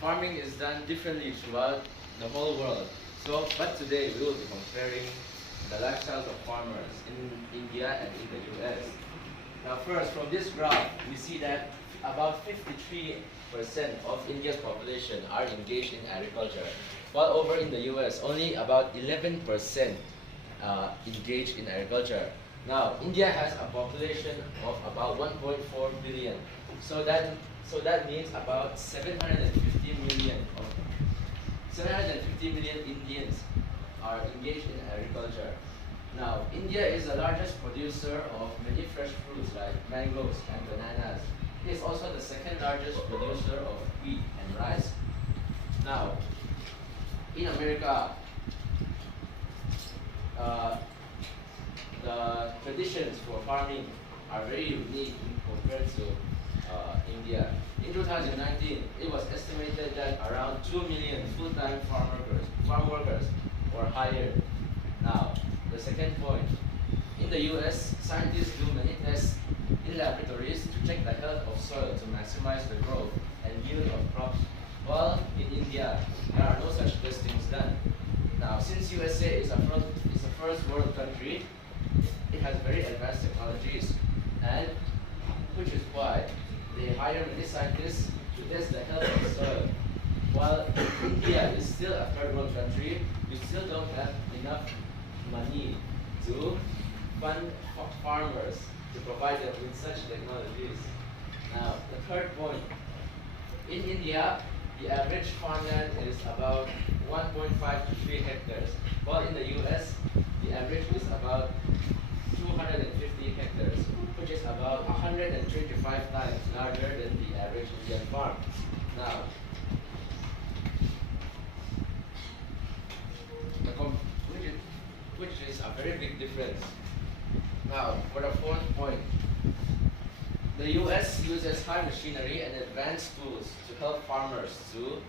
farming is done differently throughout the whole world. But today we will be comparing the lifestyles of farmers in India and in the US. Now first, from this graph, we see that about 53% of India's population are engaged in agriculture, while over in the US, only about 11% engaged in agriculture. Now, India has a population of about 1.4 billion. So that means about 750 million Indians are engaged in agriculture. Now, India is the largest producer of many fresh fruits like mangoes and bananas. It is also the second largest producer of wheat and rice. Now, in America, uh, the traditions for farming are very unique compared to India. In 2019, it was estimated that around 2 million full-time farm workers were hired. Now, the second point, in the US, scientists do many tests in laboratories to check the health of soil to maximize the growth and yield of crops, while in India, there are no such testings done. Now, since USA is a first world country, it has very advanced technologies, and which is why they hire many scientists to test the health of the soil. While India is still a third world country, we still don't have enough money to fund farmers to provide them with such technologies. Now, the third point, in India, the average farmland is about 1.5 to 3 hectares, while in the US, the average is about 250 hectares, which is about 125 times larger than the average Indian farm. Now, which is a very big difference. Now, for the fourth point, the US uses high machinery and advanced tools to help farmers to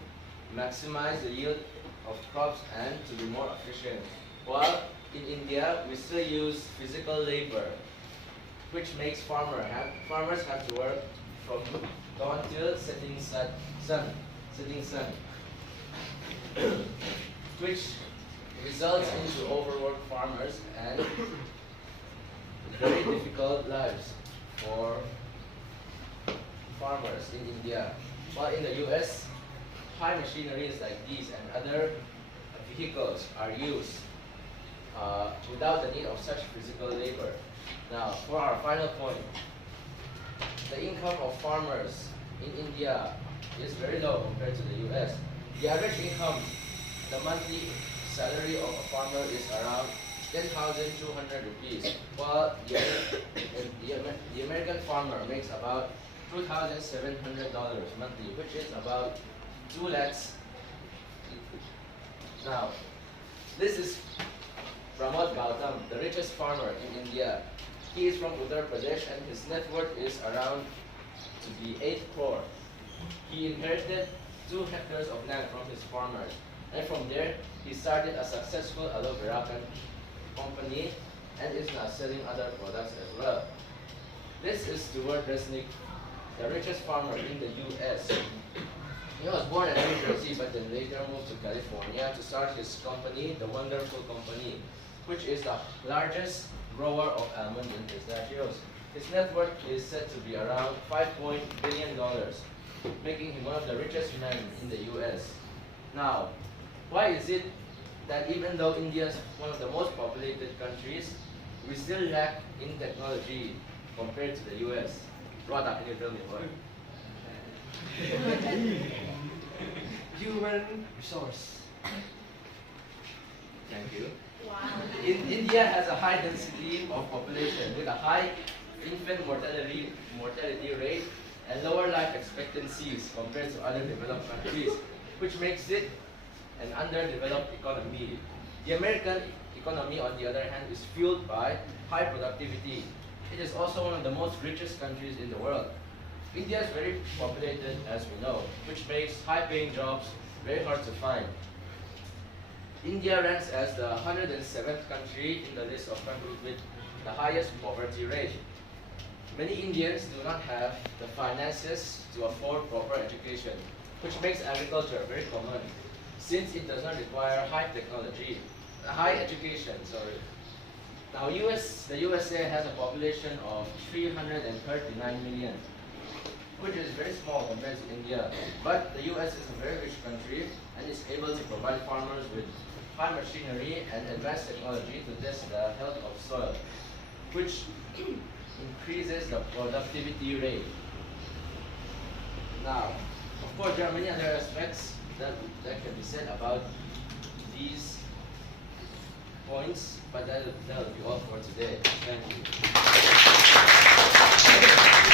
maximize the yield of crops and to be more efficient. While in India, we still use physical labor, which makes farmers have to work from dawn till setting sun, which results into overworked farmers and very difficult lives for farmers in India. While in the US, high machineries like these and other vehicles are used without the need of such physical labor. Now, for our final point, the income of farmers in India is very low compared to the US. The average income, the monthly salary of a farmer is around 10,200 rupees, while the American farmer makes about $2,700 monthly, which is about 2 lakhs. Now, this is Pramod Gautam, the richest farmer in India. He is from Uttar Pradesh and his net worth is around to be 8 crore. He inherited 2 hectares of land from his farmers, and from there he started a successful aloe vera company and is now selling other products as well. This is Stuart Resnick, the richest farmer in the US. He was born in New Jersey but then later moved to California to start his company, The Wonderful Company, which is the largest grower of almond and pistachios. His net worth is said to be around $5 billion, making him one of the richest men in the US. Now, why is it that even though India is one of the most populated countries, we still lack in technology compared to the US? Rada, can you tell me why? Human resource. Thank you. Wow. India has a high density of population with a high infant mortality rate and lower life expectancies compared to other developed countries, which makes it an underdeveloped economy. The American economy, on the other hand, is fueled by high productivity. It is also one of the most richest countries in the world. India is very populated, as we know, which makes high-paying jobs very hard to find. India ranks as the 107th country in the list of countries with the highest poverty rate. Many Indians do not have the finances to afford proper education. which makes agriculture very common, since it does not require high education, sorry. Now the USA has a population of 339 million, which is very small compared to India. But the US is a very rich country and is able to provide farmers with high machinery and advanced technology to test the health of soil, which increases the productivity rate. Now, of course, there are many other aspects that can be said about these points, but that'll be all for today. Thank you.